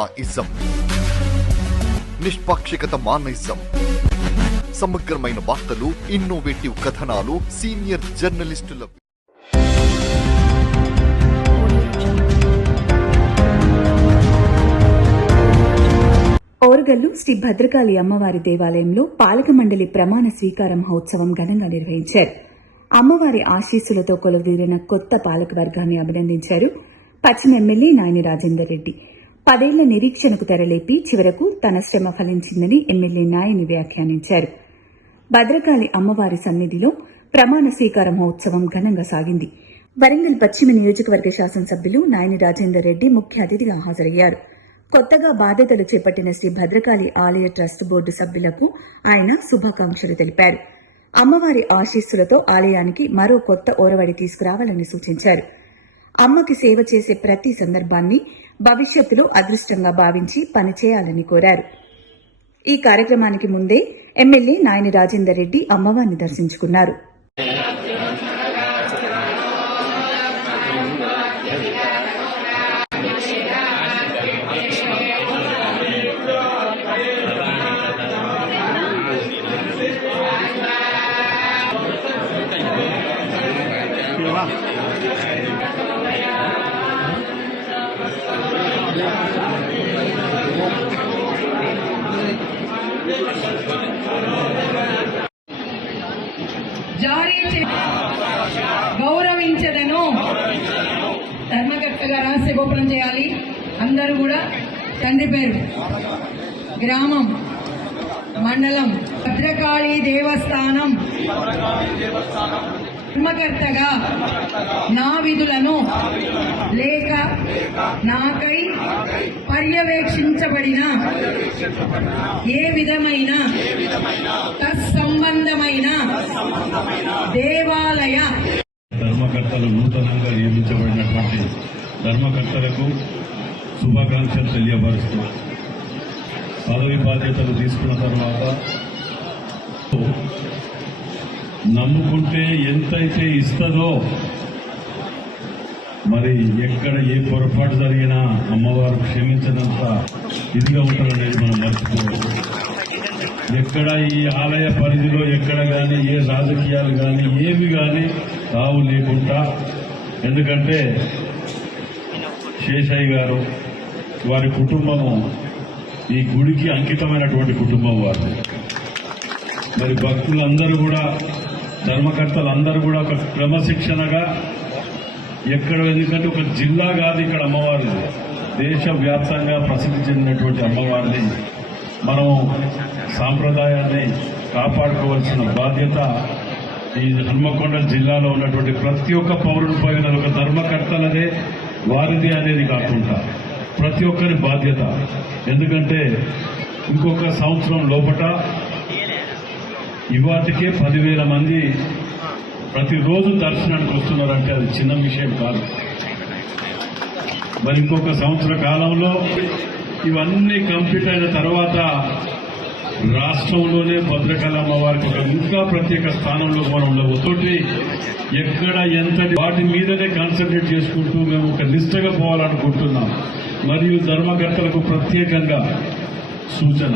Ism నిష్పాక్షికత మానయిజం సమగ్రమైన వార్తలు, innovative కథనాలు, సీనియర్ జర్నలిస్టుల ఓరుగల్లు శ్రీ భద్రకాళి అమ్మవారి దేవాలయంలో పాలక మండలి ప్రమాణ స్వీకార మహోత్సవం ఘనంగా నిర్వహించారు. అమ్మవారి ఆశీస్సులతో కొలువుదీరిన కొత్త పాలక వర్గాన్ని అభినందించారు పశ్చిమ ఎమ్మెల్యే నాయని రాజేందర్ రెడ్డి. 10 ఏళ్ల నిరీక్షణకు తెరలేపి చివరకు తన శ్రమ ఫలించిందని ఎమ్మెల్యే నాయని వ్యాఖ్యానించారు. భద్రకాళి అమ్మవారి సన్నిధిలో ప్రమాణ స్వీకార మహోత్సవం ఘనంగా సాగింది. వరంగల్ పశ్చిమ నియోజకవర్గ శాసనసభ్యులు నాయని రాజేందర్ రెడ్డి ముఖ్య అతిథిగా హాజరయ్యారు. కొత్తగా బాధ్యతలు చేపట్టిన శ్రీ భద్రకాళి ఆలయ ట్రస్ట్ బోర్డు సభ్యులకు ఆయన శుభాకాంక్షలు తెలిపారు. అమ్మవారి ఆశీస్సులతో ఆలయానికి మరో కొత్త ఓరవడి తీసుకురావాలని సూచించారు. అమ్మకి సేవ చేసే ప్రతి సందర్భాన్ని భవిష్యత్తులో అదృష్టంగా భావించి పనిచేయాలని కోరారు. ఈ కార్యక్రమానికి ముందే ఎమ్మెల్యే నాయని రాజేందర్ రెడ్డి అమ్మవారిని దర్శించుకున్నారు. గౌరవించదను ధర్మకర్తగా రహస్య గోపురం చేయాలి. అందరూ కూడా తండ్రి పేరు, గ్రామం, మండలం, భద్రకాళి దేవస్థానం ధర్మకర్తగా నా విధులను లేక నాకై పర్యవేక్షించబడిన ఏ విధమైన తత్సంబంధమైన దేవాలయ ధర్మకర్తలు నూతనంగా నియమించబడినటువంటి ధర్మకర్తలకు శుభాకాంక్షలు తెలియపరుస్తూ పదవి బాధ్యతలు తీసుకున్న తర్వాత నమ్ముకుంటే ఎంతైతే ఇస్తుందో, మరి ఎక్కడ ఏ పొరపాటు జరిగినా అమ్మవారు క్షమించినంత ఇదిగా ఉంటారనేది మనం మర్చిపోవాలి. ఎక్కడ ఈ ఆలయ పరిధిలో ఎక్కడ కానీ ఏ రాజకీయాలు కానీ ఏవి కానీ తావు లేకుండా, ఎందుకంటే శేషయ్య గారు వారి కుటుంబము ఈ గుడికి అంకితమైనటువంటి కుటుంబం వారు. మరి భక్తులందరూ కూడా, ధర్మకర్తలందరూ కూడా ఒక క్రమశిక్షణగా ఎక్కడ, ఎందుకంటే ఒక జిల్లా కాదు ఇక్కడ అమ్మవారిది, దేశవ్యాప్తంగా ప్రసిద్ధి చెందినటువంటి అమ్మవారిని మనం సాంప్రదాయాన్ని కాపాడుకోవాల్సిన బాధ్యత ఈ హన్మకొండ జిల్లాలో ఉన్నటువంటి ప్రతి ఒక్క పౌరుని పైన ఒక ధర్మకర్తలదే వారిది అనేది కాకుండా ప్రతి ఒక్కరి బాధ్యత. ఎందుకంటే ఇంకొక సంవత్సరం లోపట ఇవాటికే 10,000 మంది ప్రతిరోజు దర్శనానికి వస్తున్నారంటే అది చిన్న విషయం కాదు. మరి ఇంకొక సంవత్సర కాలంలో ఇవన్నీ కంప్లీట్ అయిన తర్వాత రాష్ట్రంలోనే భద్రకాళి అమ్మవారికి ఒక ఇంకా ప్రత్యేక స్థానంలో మనం ఉండబోతోటి ఎక్కడ ఎంత వాటి మీదనే కాన్సన్ట్రేట్ చేసుకుంటూ మేము ఒక నిష్టగా పోవాలనుకుంటున్నాం. మరియు ధర్మకర్తలకు ప్రత్యేకంగా సూచన,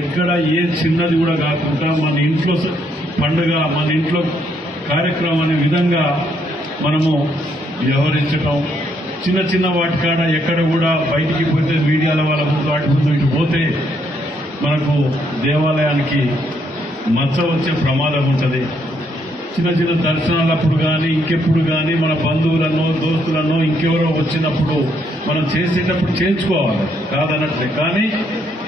ఎక్కడ ఏ చిన్నది కూడా కాకుండా మన ఇంట్లో పండుగ, మన ఇంట్లో కార్యక్రమం అనే విధంగా మనము వ్యవహరించటం, చిన్న చిన్న వాటికాడ ఎక్కడ కూడా బయటికి పోతే మీడియాల వాళ్ళ ముందు వాటి ముందు ఇటు పోతే మనకు దేవాలయానికి మచ్చ వచ్చే ప్రమాదం ఉంటుంది. చిన్న చిన్న దర్శనాలప్పుడు కానీ ఇంకెప్పుడు కానీ మన బంధువులనో దోస్తులనో ఇంకెవరో వచ్చినప్పుడు మనం చేసేటప్పుడు చేయించుకోవాలి కాదన్నట్లే. కానీ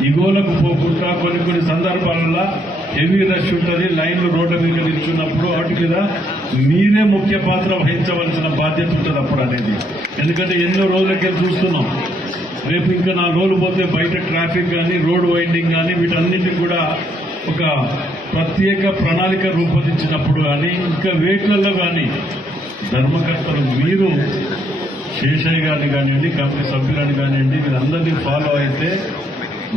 ఇగోలకు పోకుండా కొన్ని సందర్భాలలో హెవీ రష్ ఉంటుంది, లైన్లు రోడ్ల మీద నిల్చున్నప్పుడు వాటి మీద మీరే ముఖ్య పాత్ర వహించవలసిన బాధ్యత ఉంటుంది అప్పుడు అనేది. ఎందుకంటే ఎన్నో రోజులకే చూస్తున్నాం, రేపు ఇంకా 4 రోజులు పోతే బయట ట్రాఫిక్ కానీ రోడ్ వైండింగ్ కానీ వీటన్నింటికి కూడా ఒక ప్రత్యేక ప్రణాళిక రూపొందించినప్పుడు కానీ ఇంకా వేట్లలో కానీ ధర్మకర్తలు మీరు శేషయ్య గారిని కానివ్వండి, కమిటీ సభ్యులని కానివ్వండి, వీరందరినీ ఫాలో అయితే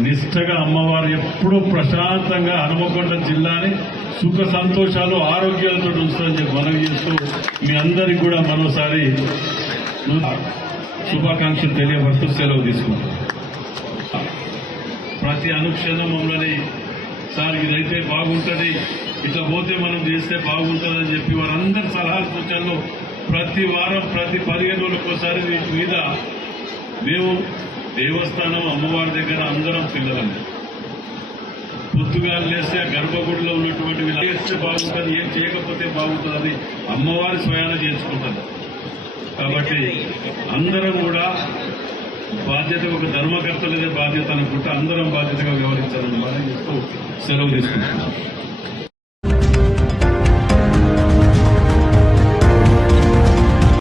నిష్టగా అమ్మవారు ఎప్పుడూ ప్రశాంతంగా హనుమకొండ జిల్లాని సుఖ సంతోషాలు ఆరోగ్యాలతో ఉంచుతారని చెప్పి మనవి చేస్తూ మీ అందరికీ కూడా మరోసారి శుభాకాంక్షలు తెలియపరుస్తూ సెలవు తీసుకుంటాం. ప్రతి అనుక్షణం మమ్మల్ని సార్ ఇదైతే బాగుంటుంది, ఇట్లా పోతే మనం చేస్తే బాగుంటుంది అని చెప్పి వారందరి సలహాలు సూచనలు ప్రతి వారం ప్రతి 15 రోజులకోసారి వీటి మీద మేము దేవస్థానం అమ్మవారి దగ్గర అందరం పిల్లలండి పొద్దుగా లేస్తే ఆ గర్భగుడిలో ఉన్నటువంటి వీళ్ళు చేస్తే బాగుంటుంది, ఏం చేయకపోతే బాగుంటుంది, అమ్మవారి స్వయాన చేసుకుంటుంది. కాబట్టి అందరం కూడా బాధ్యత, ఒక ధర్మకర్తలదే బాధ్యత అనుకుంటే అందరం బాధ్యతగా వ్యవహరించాలని మనం చెప్తూ సెలవు తీసుకుంటున్నాం.